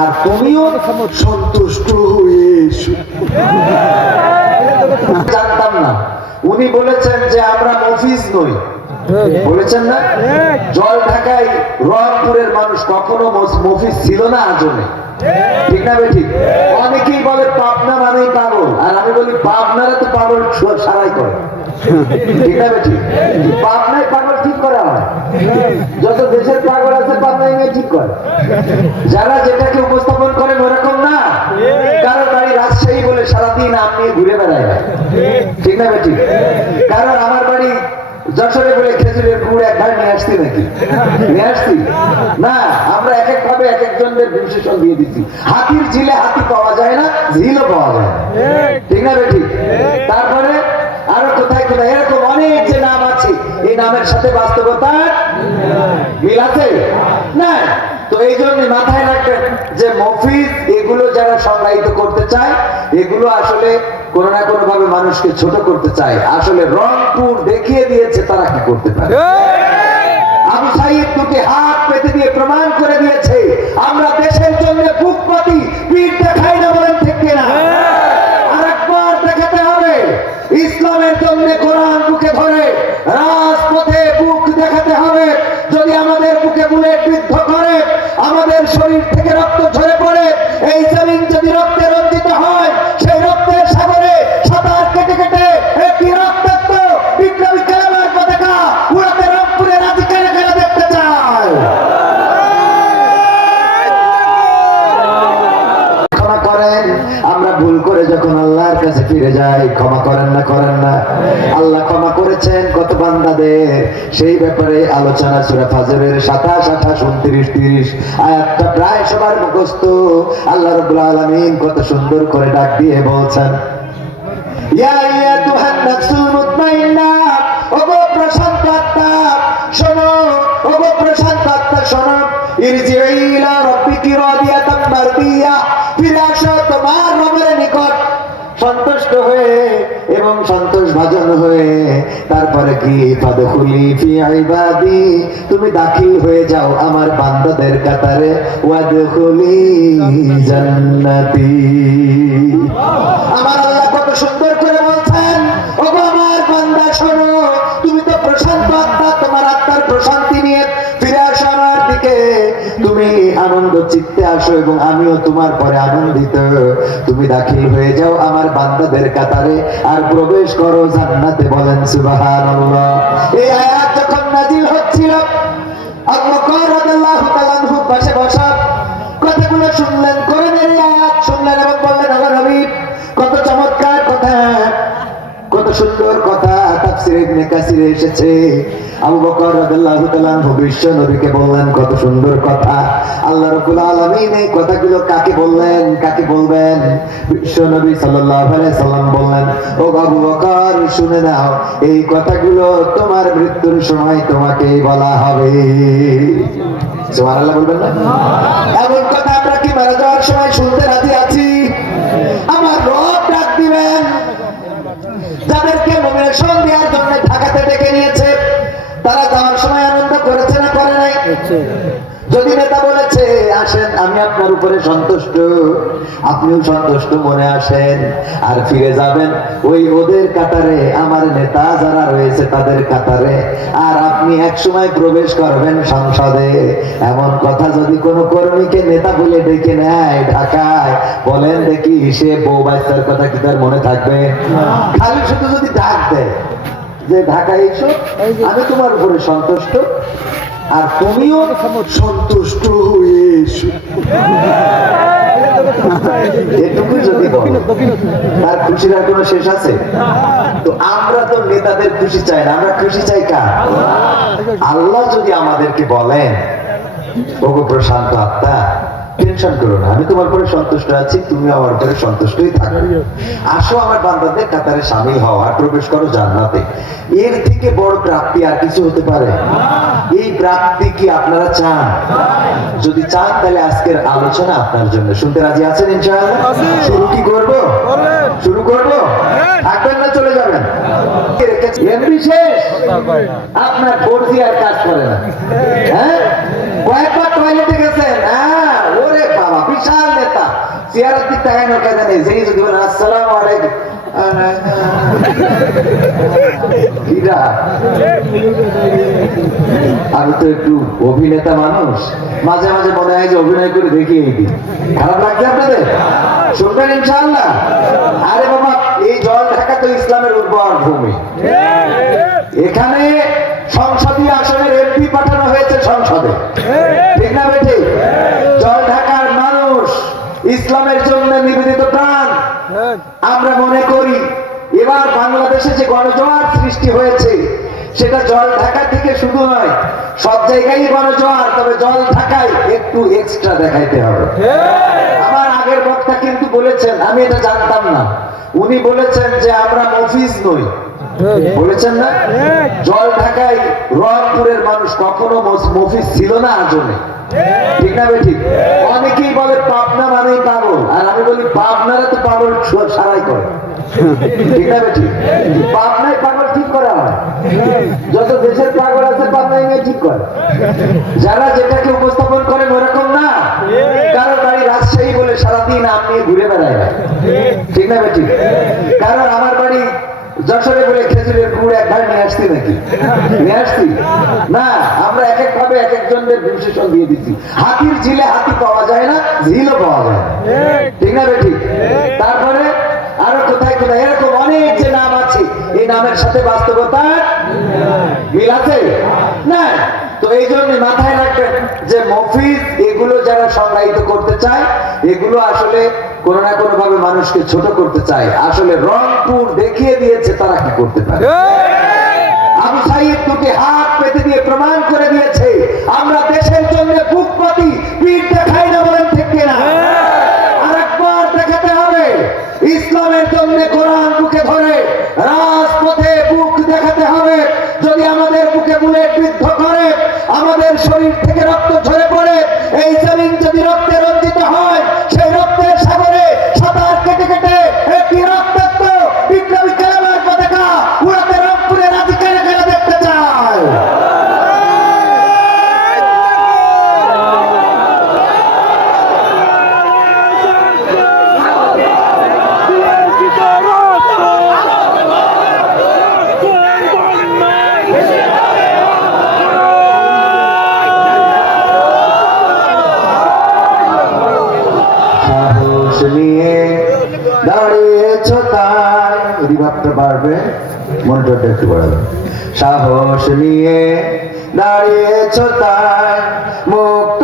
আর তুমিও সন্তুষ্ট জানতাম না। উনি বলেছেন যে আমরা নই। বলেছেন না? জল ঢাকায় রংপুরের মানুষ কখনো মফিজ ছিল না আজনে ঠিক না ঠিক অনেকেই বলে পাবনা মানেই পাগল। আর আমি বলি, পাবনারা তো পাগল সারাই করে। ঠিক না ঠিক পাবনায় পাগল ঠিক করা হয় যত দেশের পাগল আছে গিয়ে ঠিক করে। যারা যেটাকে উপস্থাপন করেন ওরকম না। কারণ বাড়ি রাজশাহী বলে সারাদিন আপনি ঘুরে বেড়ায়। না ঠিক না ঠিক কারণ আমার বাড়ি যশোরে বলে খেজুরের নিয়ে নাকি? নিয়ে না, আমরা এক এক ভাবে এক একজনের বিশেষণ দিয়ে দিচ্ছি। হাতির ঝিলে হাতি পাওয়া যায় না, ঝিলও পাওয়া যায় ঠিক না তারপরে আরও কোথায় কোথায়? এরকম অনেক যে নাম এই নামের সাথে বাস্তবতার মিল আছে? না তো এই জন্য মাথায় রাখবেন যে মফিজ এগুলো যারা সংজ্ঞায়িত করতে চায় এগুলো আসলে কোনো না কোনো ভাবে মানুষকে ছোট করতে চায়। আসলে রংপুর দেখিয়ে দিয়েছে তারা কি করতে পারে। আবু সাইদ দুটি হাত পেতে দিয়ে প্রমাণ করে দিয়েছে আমরা দেশের জন্য বুক পাতি পিঠ দেখাই না বলেন ঠিক কিনা? আরেকবার দেখাতে হবে ইসলামের জন্য কোরআন বুকে ধরে বুক দেখাতে হবে। যদি আমাদের বুকে বুলেট বিদ্ধ করে আমাদের শরীর থেকে রক্ত সেই ব্যাপারে আলোচনা সুরা ফাজরের সাতাশ, আঠাশ, উনত্রিশ, তিরিশ। আয়াতটা প্রায় সবার মুখস্থ। আল্লাহ রবুল আলমিন কত সুন্দর করে ডাক দিয়ে বলছেন শোনো শোনো। তোমার নিকট সন্তুষ্ট হয়ে এবং সন্তোষ ভাজন হয়ে কি ফাদখুলি ফি ইবাদি তুমি দাখিল হয়ে যাও আমার বান্দাদের কাতারে। ওয়াদখুলি জান্নাতি। আমার চিত্তে আসো এবং আমিও তোমার পরে আনন্দিত। তুমি দাখিল হয়ে যাও আমার বান্দাদের কাতারে আর প্রবেশ করো জান্নাতে বলেন সুবহানাল্লাহ। এই আয়াত যখন নাজিল হচ্ছিল, আবু বকর রাদিয়াল্লাহু তাআলা বসা, কথাগুলো শুনলেন আয়াত, শুনলেন এবং বললেন নবী কত চমৎকার কথা, কত সুন্দর কথা ইবনে কাসিরে এসেছে। নবীকে বললেন, কত সুন্দর কথা। আল্লাহ এই কথাগুলো কাকে বললেন, কাকে বলবেন? বিশ্ব নবী সাল্লাম বললেন, ও বকর, শুনে নাও, এই কথাগুলো তোমার মৃত্যুর সময় তোমাকেই বলা হবে। বলবেন না? এমন কথা আমরা কি মারা যাওয়ার সময় শুনতে রাজি আছি? আমার রব ডাক দিবেন। যাদেরকে নমিনেশন দেওয়ার জন্য ঢাকাতে ডেকে নিয়েছে যদি নেতা বলেছে আসেন আমি আপনার উপরে সন্তুষ্ট। আপনিও সন্তুষ্ট মনে আসেন। আর ফিরে যাবেন ওই ওদের কাতারে। আমার নেতা যারা রয়েছে তাদের কাতারে। আর আপনি এক সময় প্রবেশ করবেন সংসদে। এমন কথা যদি কোনো কর্মীকে নেতা বলে ডেকে নেয় ঢাকায় বলেন দেখি সে বউ বাচ্চার কথা কি তার মনে থাকবে? খালি শুধু যদি ডাক দেয় যে ঢাকায় এসো আমি তোমার উপরে সন্তুষ্ট। আর তুমিও সন্তুষ্ট এটুকু যদি তার খুশির আর কোনো শেষ আছে? তো আমরা তো নেতাদের খুশি চাই না, আমরা খুশি চাই কার? আল্লাহ যদি আমাদেরকে বলেন ওগো প্রশান্ত আত্মা টেনশন করো না আমি তোমার উপরে সন্তুষ্ট আছি তুমি আমার উপরে সন্তুষ্টই থাকো। আসো আমার বান্দাদের কাতারে সামিল হও আর প্রবেশ করো জান্নাতে। এর থেকে বড় প্রাপ্তি আর কিছু হতে পারে? এই প্রাপ্তি কি আপনারা চান? যদি চান তাহলে আজকের আলোচনা আপনার জন্য। শুনতে রাজি আছেন ইনশাআল্লাহ? শুরু কি করব? শুরু করব? থাকবেন না চলে যাবেন। এমনি শেষ? আপনার ফোরজি আর কাজ করে না। হ্যাঁ। কয়েকবার টয়লেটে গেছেন হ্যাঁ চেয়ারের দিক তাকায় না কাজে নেই সেই যদি বলেন আসসালামু আমি তো একটু অভিনেতা মানুষ। মাঝে মাঝে মনে হয় যে অভিনয় করে দেখিয়ে দিই খারাপ লাগছে আপনাদের? শুনবেন ইনশাআল্লাহ। আরে বাবা, এই জল ঢাকা তো ইসলামের উর্বর ভূমি। এখানে সংসদীয় আসনের এমপি পাঠানো হয়েছে সংসদে। ঠিক না বেঠে? জল ঢাকার মানুষ ইসলামের জন্য নিবেদিত প্রাণ। আমরা মনে করি এবার বাংলাদেশে যে গণজোয়ার সৃষ্টি হয়েছে সেটা জল ঢাকা থেকে শুধু নয় সব জায়গায় গণজোয়ার তবে জল ঢাকায় একটু এক্সট্রা দেখাইতে হবে। আমার আগের বক্তা কিন্তু বলেছেন আমি এটা জানতাম না। উনি বলেছেন যে আমরা মফিজ নই। বলেছেন না? জল ঢাকায় রংপুরের মানুষ কখনো মফিজ ছিল না আজনে ঠিক না ঠিক অনেকেই বলে পাবনা মানেই পাগল আর আমি বলি পাবনারা তো পাগল সারাই করে। পাবনায় পাগল ঠিক করা হয় যত দেশের পাগল আছে পাবনায় নিয়ে ঠিক করে। যারা যেটাকে উপস্থাপন করেন ওরকম না। কারও বাড়ি রাজশাহী বলে সারাদিন আপনি ঘুরে বেড়ায়। ঠিক না ঠিক কারণ আমার বাড়ি যশোরে বলে খেজুরের গুড় একবার নিয়ে আসছি নাকি? নিয়ে আসছি না, আমরা এক এক ভাবে এক একজনের বিশেষণ দিয়ে দিচ্ছি। হাতির ঝিলে হাতি পাওয়া যায় না, ঝিলও পাওয়া যায় ঠিক না ঠিক? তারপরে আরও কোথায় কোথায়? এরকম অনেক যে নাম আছে, এই নামের সাথে বাস্তবতা মিল আছে? না তো এই জন্য মাথায় রাখবেন যে মফিজ এগুলো যারা সংজ্ঞায়িত করতে চায়, এগুলো আসলে কোনো না কোনো ভাবে মানুষকে ছোট করতে চায়। আসলে রংপুর দেখিয়ে দিয়েছে তারা কি করতে পারে। আবু সাইদ দুটি হাত পেতে দিয়ে প্রমাণ করে দিয়েছে আমরা দেশের জন্য বুক পাতি পিঠ দেখাই না বলেন ঠিক কিনা। আরেকবার দেখাতে হবে ইসলামের জন্য কোরআন বুকে ধরে রাজপথে বুক দেখাতে হবে। যদি আমাদের বুকে বুলেট নিয়ে দাঁড়িয়েছ তাই মুক্ত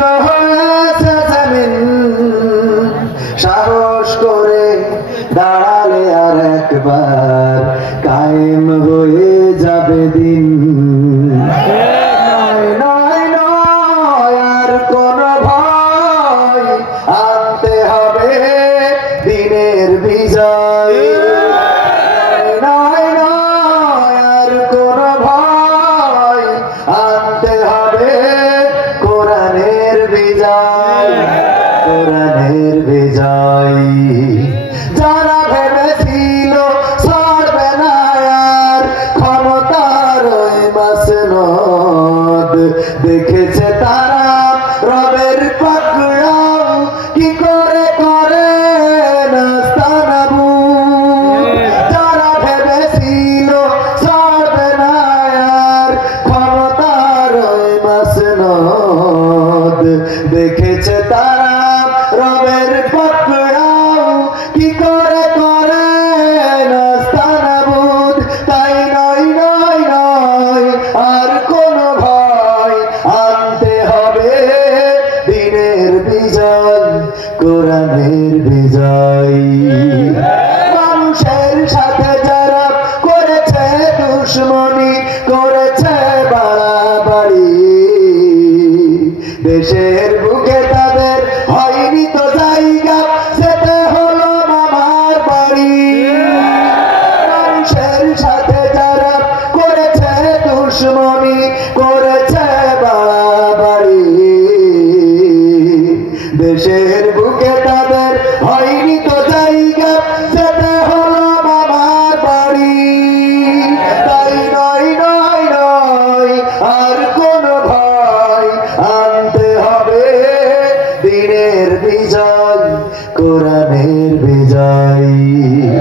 Uh -huh.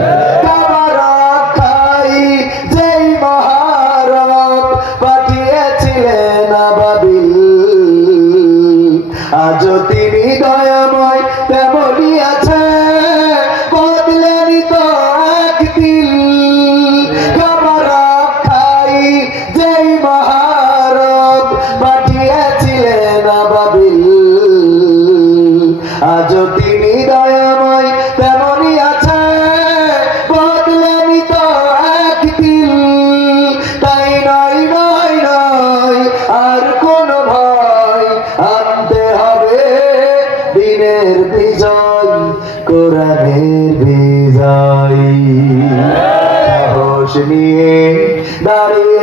কোরআনের বিজয়ী। সাহস নিয়ে দাঁড়িয়ে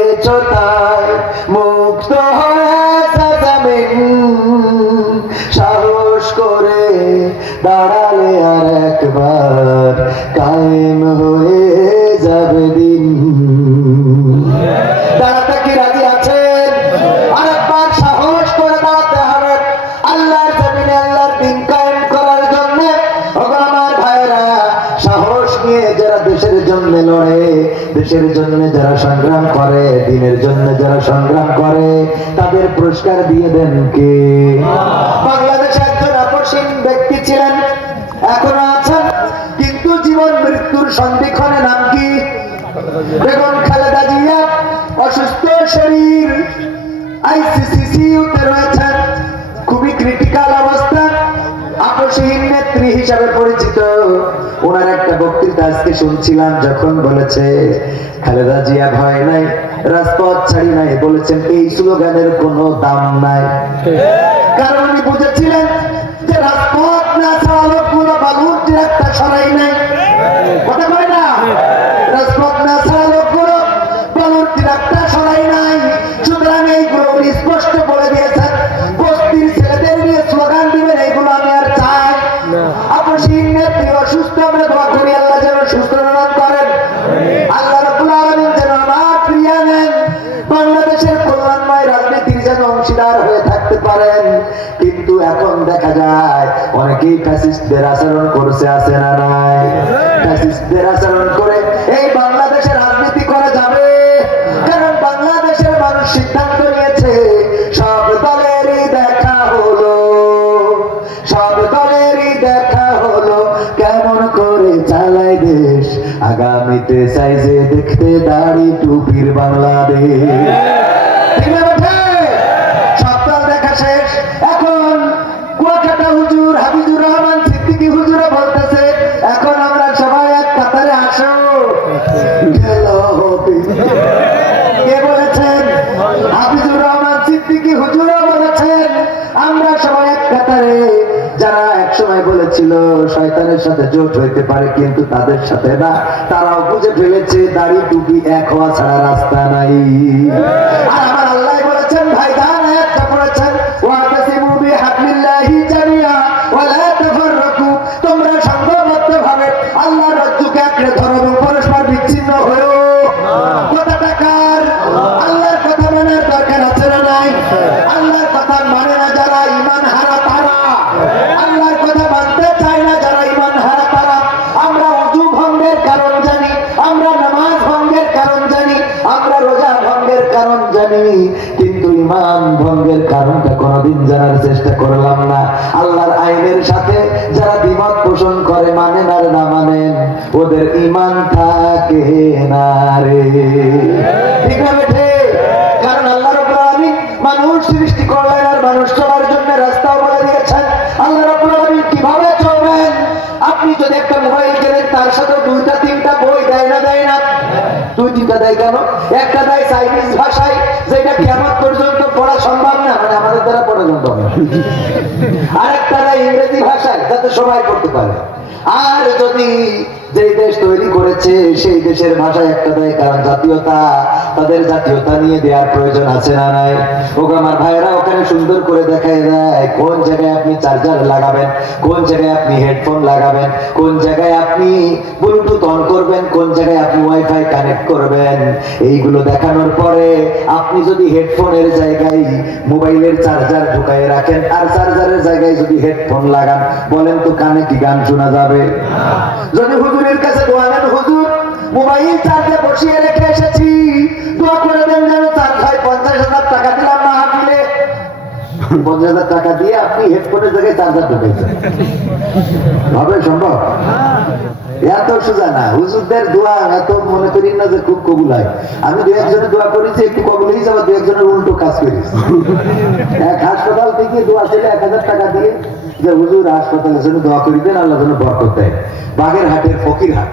পুরস্কার দিয়ে দেন কে? বাংলাদেশ একজন আকর্ষণ ব্যক্তি ছিলেন, এখনও আছেন, কিন্তু জীবন মৃত্যুর সন্ধিক্ষণে নাম কি? বেগম খালেদা জিয়া, অসুস্থ শরীর আইসিসিসিউতে রয়েছেন, খুবই ক্রিটিক্যাল অবস্থা আকর্ষহীন নেত্রী হিসাবে পরিচিত। ওনার একটা বক্তৃতা আজকে শুনছিলাম, যখন বলেছে, খালেদা জিয়া ভয় নাই রাজপথ ছাড়ি নাই বলেছেন এই স্লোগানের কোনো দাম নাই। কারণ উনি বুঝেছিলেন এই ফ্যাসিস্টদের আচরণ করছে, আছে না নাই? ফ্যাসিস্টদের আচরণ করে, এই বাংলাদেশে রাজনীতি করা যাবে। কারণ বাংলাদেশের মানুষ সিদ্ধান্ত নিয়েছে, সব দলেরই দেখা হলো। সব দলেরই দেখা হলো, কেমন করে চালায় দেশ? আগামীতে চাই যে দেখতে দাড়ি টুপির বাংলাদেশ। তাদের সাথে জোট হইতে পারে, কিন্তু তাদের সাথে না। তারাও বুঝে ফেলেছে, দাড়ি টুপি এক হওয়া ছাড়া রাস্তা নাই। আর আমার আল্লাহ বলেছেন, ভাই চাই কেন একটা দেয় চাইনিজ ভাষায় যেটা কেমন পর্যন্ত পড়া সম্ভব না মানে আমাদের দ্বারা পড়া আর না। আরেকটা ইংরেজি ভাষায়, যাতে সবাই পড়তে পারে। আর যদি যে দেশ তৈরি করেছে সেই দেশের ভাষায় একটা দেয় কারণ জাতীয়তা। তাদের জাতীয়তা নিয়ে দেওয়ার প্রয়োজন আছে না নাই? ওকে আমার ভাইয়েরা ওখানে সুন্দর করে দেখায় দেয় কোন জায়গায় আপনি চার্জার লাগাবেন কোন জায়গায় আপনি হেডফোন লাগাবেন কোন জায়গায় আপনি ব্লুটুথ অন করবেন কোন জায়গায় আপনি ওয়াইফাই কানেক্ট করবেন। এইগুলো দেখানোর পরে আপনি যদি হেডফোনের জায়গায় মোবাইলের চার্জার ঢুকায় রাখেন আর চার্জারের জায়গায় যদি হেডফোন লাগান বলেন তো কানে কি গান শোনা যাবে? যদি হুজুরের কাছে দোয়া হুজুর, মোবাইল চার্জে বসিয়ে রেখে এসেছি। দোয়া করে দেন যেন চার্জ হয় পঞ্চাশ হাজার টাকা দিলাম না হাফিলে পঞ্চাশ হাজার টাকা দিয়ে আপনি হেডফোনের জায়গায় চার্জার ঢুকাইছেন হবে সম্ভব? এত সোজা না। হুজুরদের দোয়া এত মনে করি না যে খুব কবুল হয়। আমি দু একজনের দোয়া করেছি, একটু কবুল হয়েছে, আবার দু একজনের উল্টো কাজ করেছি। এক হাসপাতাল থেকে দোয়া ছিল এক হাজার টাকা দিয়ে যে হুজুর হাসপাতালের জন্য দোয়া করি দেন আল্লাহ যেন বরকত দেয়। বাগের হাটের ফকির হাট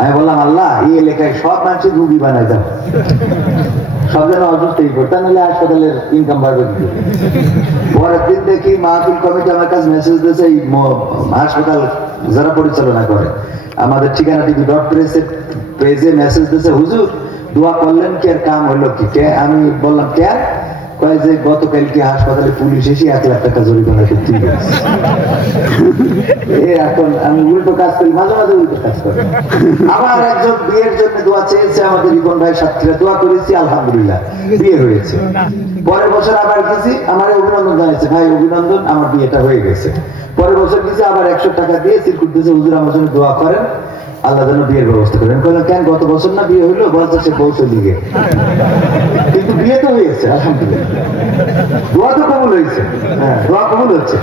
আমি বললাম, আল্লাহ, এই এলাকায় সব মানুষের রুগী বানাই দাও। সব যেন অসুস্থই করতাম নাহলে হাসপাতালের ইনকাম বাড়বে করে? পরের দিন দেখি মাহফিল কমিটি আমার কাছে মেসেজ দিয়েছে, এই হাসপাতাল যারা পরিচালনা করে, আমাদের ঠিকানা টিভি ডট প্রেসের পেজে মেসেজ দিয়েছে, হুজুর, দোয়া করলেন কি কাম হলো কি? কে, আমি বললাম, কে? গতকালকে হাসপাতালে পুলিশ এসে এক লাখ টাকা জরিমানা করতে এখন আমি উল্টো কাজ করি, মাঝে মাঝে উল্টো কাজ করি। আমার একজন বিয়ের জন্য দোয়া চেয়েছে, আমাদের রিপন ভাই দোয়া করেছি, আলহামদুলিল্লাহ, বিয়ে হয়েছে। পরের বছর আবার গেছি, আমার অভিনন্দন জানিয়েছে ভাই, অভিনন্দন, আমার বিয়েটা হয়ে গেছে। পরের বছর গেছি, আবার একশো টাকা দিয়ে সিরকুট দিয়েছে, হুজুর আমার জন্য দোয়া করেন। আল্লাহ যেন বিয়ের ব্যবস্থা করেন। বললাম কেন গত বছর না বিয়ে হইল? বলছে সে বউ চলে কিন্তু বিয়ে তো হয়েছে, আলহামদুলিল্লাহ। দোয়া তো কবুল হয়েছে। হ্যাঁ দোয়া কবুল হচ্ছে।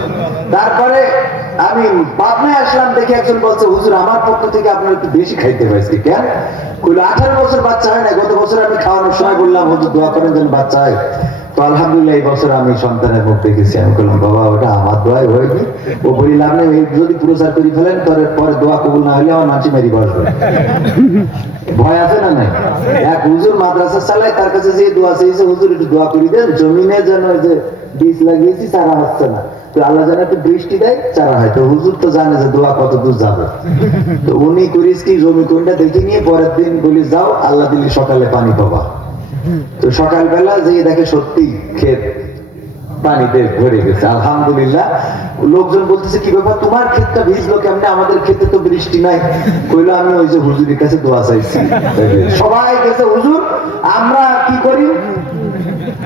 তারপরে আমি পাবনায় আসলাম দেখে একজন বলছে, হুজুর, আমার পক্ষ থেকে আপনার একটু বেশি খাইতে পাইছি। কেন? কইলো, আঠারো বছর বাচ্চা হয় না, গত বছর আমি খাওয়ানোর সময় বললাম, হুজুর, দোয়া করেন যেন বাচ্চা হয়। তো আলহামদুলিল্লাহ, এই বছর আমি সন্তানের মুখ দেখেছি। আমি বললাম, বাবা, ওটা আমার ও যদি করে ফেলেন পরে পরে দোয়া কবুল না আমার মেরি বসবে। ভয় আছে না নাই? এক হুজুর মাদ্রাসা চালায়, তার কাছে যে দোয়া চেয়েছে, হুজুর, একটু দোয়া করে দেন, জমিনে যেন যে বীজ লাগিয়েছি, চারা হচ্ছে না। তো আল্লাহ যেন একটু বৃষ্টি দেয়, চারা হয়। তো হুজুর তো জানে যে দোয়া কত দূর যাবে। তো উনি করিস কি, জমি কোনটা দেখে নিয়ে পরের দিন বলি, যাও, আল্লাহ দিলি সকালে পানি পাবা। তো সকালবেলা যে দেখে সত্যি ক্ষেত পানিতে ভরে গেছে। আলহামদুলিল্লাহ। লোকজন বলতেছে, কি ব্যাপার? তোমার ক্ষেতটা ভিজলো কেমনে? আমাদের ক্ষেতে তো বৃষ্টি নাই। কইলো, আমি ওই যে হুজুরের কাছে দোয়া চাইছি। সবাই গেছে, হুজুর, আমরা কি করি?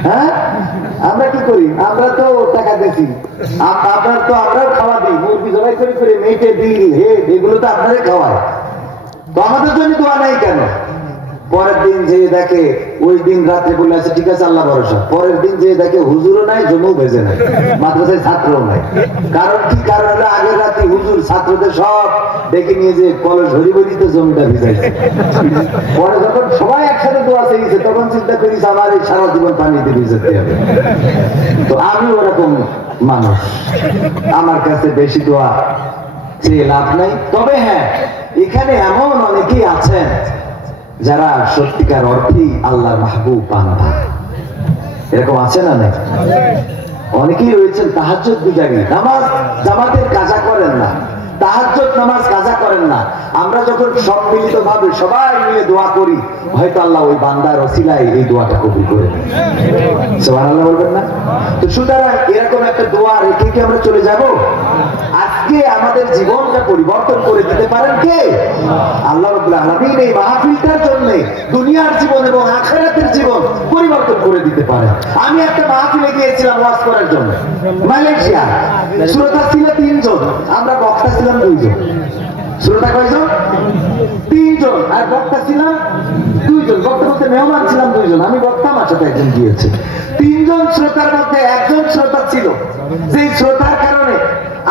হ্যাঁ? আমরা কি করি? আমরা তো টাকা আপ- আপনার তো আমরাও খাওয়া দিই। মুরগি জবাই করে করে মেটে দিল হেড এগুলো তো আপনাদের খাওয়ায়। তো আমাদের জন্য দোয়া নাই কেন? পরের দিন যে দেখে, ওই দিন রাত্রে বলে আছে ঠিক আছে আল্লাহ ভরসা। পরের দিন যে দেখে, হুজুরও নাই, জমিও ভেজে নাই, মাদ্রাসায় ছাত্রও নাই। কারণ কি? কারণ হলো, আগের রাতে হুজুর, ছাত্রদের সব ডেকে নিয়ে যে কলেজ হরি বলিতে জমিটা ভিজাইছে। পরে যখন সবাই একসাথে দোয়া চেয়েছে তখন চিন্তা করিস, আমার এই সারা জীবন পানিতে ভিজাতে হবে। তো আমি ওরকম মানুষ। আমার কাছে বেশি দোয়া চেয়ে লাভ নাই। তবে হ্যাঁ এখানে এমন অনেকেই আছেন যারা সত্যিকার অর্থেই আল্লাহর মাহবুব বান্ধা এরকম আছে না নাকি অনেকেই রয়েছেন তাহাজ বুঝাগি নামাজ জামাতের কাজা করেন না। আমরা চলে যাব? আজকে আমাদের জীবনটা পরিবর্তন করে দিতে পারেন কে? আল্লাহ এই মাহফিলটার জন্য দুনিয়ার জীবন এবং আখিরাতের জীবন পরিবর্তন করে দিতে পারেন। আমি একটা মাহফিলে গিয়েছিলাম ওয়াজ করার জন্য। মালয়েশিয়া। শ্রোতা ছিল তিনজন। আমরা বক্তা ছিলাম দুইজন শ্রোতা কয়জন? তিনজন। আর বক্তা ছিলাম দুইজন। বক্তা বলতে মেহমান ছিলাম দুইজন। আমি বক্তা আমার একজন গিয়েছে। তিনজন শ্রোতার মধ্যে একজন শ্রোতা ছিল। যে শ্রোতার কারণে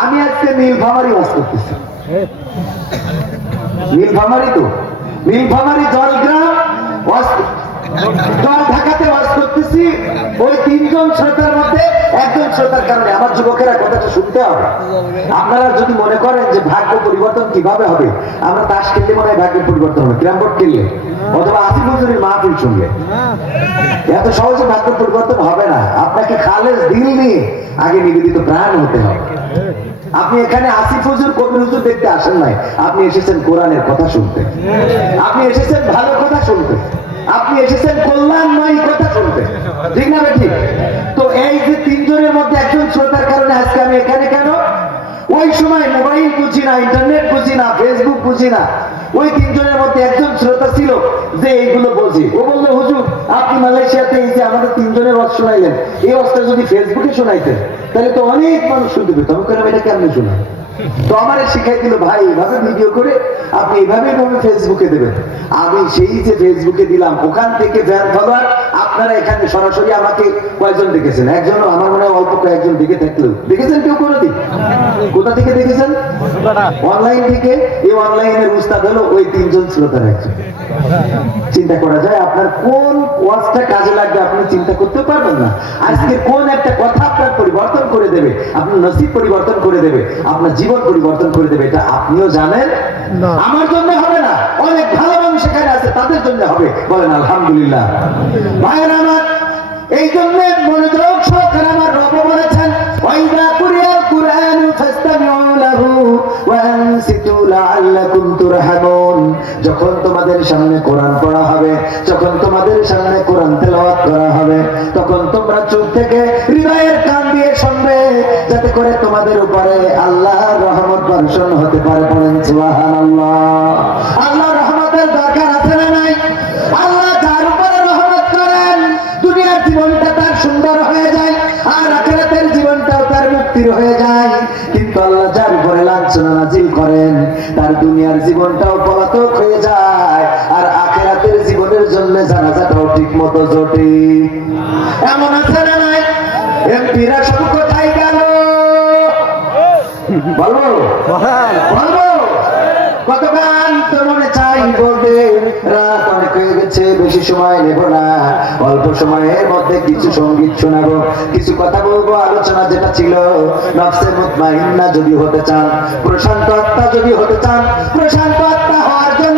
আমি আজকে নীলফামারি ওয়াজ করতেছি। নীলফামারি তো? নীলফামারি জলগ্রাম ঢাকাতে ওয়াজ করতেছি। ওই তিনজন শ্রোতার মধ্যে একজন শ্রোতার কারণে আমার যুবকেরা কথাটা শুনতে হবে। আপনারা যদি মনে করেন যে ভাগ্য পরিবর্তন কীভাবে হবে, আমরা তাস খেললে মনে হয় পরিবর্তন হবে। বোর্ড খেললে। অথবা আসিফ হুজুরের মাহফিল শুনলে। এত সহজে ভাগ্য পরিবর্তন হবে না। আপনাকে খালেজ দিল নিয়ে আগে নিবেদিত প্রাণ হতে হবে। আপনি এখানে আসিফ হুজুর, কবির হুজুর দেখতে আসেন নাই। আপনি এসেছেন কোরআনের কথা শুনতে। আপনি এসেছেন ভালো কথা শুনতে। আপনি এসেছেন কল্যাণময়ী কথা শুনতে ঠিক না ঠিক তো এই যে তিনজনের মধ্যে একজন শ্রোতার কারণে আজকে আমি এখানে কেন? ওই সময় মোবাইল বুঝি না, ইন্টারনেট বুঝি না, ফেসবুক বুঝি না। ওই তিনজনের মধ্যে একজন শ্রোতা ছিল যে এইগুলো বোঝে ও বলল, হুজুর, আপনি মালয়েশিয়াতে এই যে আমাদের তিনজনের ওয়াজ শোনাইলেন, এই ওয়াজটা যদি ফেসবুকে শোনাইতেন, তাহলে তো অনেক মানুষ শুনতে পেত। আমি কেন এটা কেমনে শোনাই তো আমার শিখাই দিল, ভাই এইভাবে ভিডিও করে আপনি এইভাবে এইভাবে ফেসবুকে দেবেন। আমি সেই যে ফেসবুকে দিলাম, ওখান থেকে ফ্যান ফলোয়ার আপনারা এখানে সরাসরি আমাকে কয়েকজন দেখেছেন? একজন আমার মনে হয় অল্প কয়েকজন দেখে থাকলেও দেখেছেন কেউ কোনোদিন? কোথা থেকে দেখেছেন? অনলাইন থেকে। এই অনলাইনের উস্তাদ হলো ওই তিনজন শ্রোতার একজন। চিন্তা করা যায় আপনার কোন ওয়াজটা কাজে লাগবে আপনি চিন্তা করতে পারবেন না। আজকে কোন একটা কথা আপনার পরিবর্তন করে দেবে আপনার নসিব পরিবর্তন করে দেবে আপনার জীবন পরিবর্তন করে দেবে এটা আপনিও জানেন? আমার জন্য হবে না। অনেক ভালো মানুষ এখানে আছে তাদের জন্য হবে। বলেন আলহামদুলিল্লাহ। ভাইয়ের আমার। এই জন্য মনোযোগ আমার রব বলেছেন কুরআন যখন তোমাদের সামনে কোরআন পড়া হবে, যখন তোমাদের সামনে কোরআন তেলাওয়াত করা হবে, তখন তোমরা চুপ থেকে হৃদয়ের কান দিয়ে শুনবে, যাতে করে তোমাদের উপরে আল্লাহর রহমত বর্ষণ হতে পারে বলেন সুবহানাল্লাহ এমন আছে না নাই? এমপিরা সব কোথায় গেল? বলো বলব? কত গান মনে চাই বলবে রাত অনেক হয়ে গেছে বেশি সময় নেব না। অল্প সময়ের মধ্যে কিছু সংগীত শোনাবো কিছু কথা বলব আলোচনা যেটা ছিল। নফসে মুতমাইন্না যদি হতে চান প্রশান্ত আত্মা যদি হতে চান প্রশান্ত আত্মা হওয়ার জন্য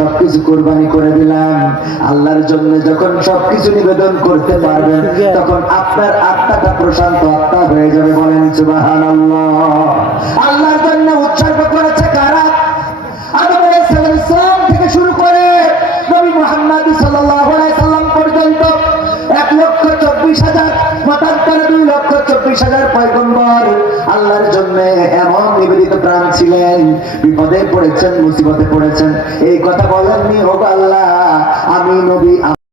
সবকিছু কোরবানি করে দিলাম। আল্লাহর জন্য যখন সবকিছু নিবেদন করতে পারবেন, তখন আপনার আত্মাটা প্রশান্ত আত্মা হয়ে যাবে বলেন আল্লাহর জন্য উৎসর্গ করেছে কারা? আদম থেকে শুরু করে নবী মুহাম্মদ সাল্লাল্লাহু আলাইহি সাল্লাম পর্যন্ত এক লক্ষ চব্বিশ হাজার, মতান্তরে দুই লক্ষ চব্বিশ হাজার পয়গম্বর। আল্লাহর জন্য এমন ছিলেন। বিপদে পড়েছেন মুসিবতে পড়েছেন। এই কথা বলেননি ও আল্লাহ আমি নবী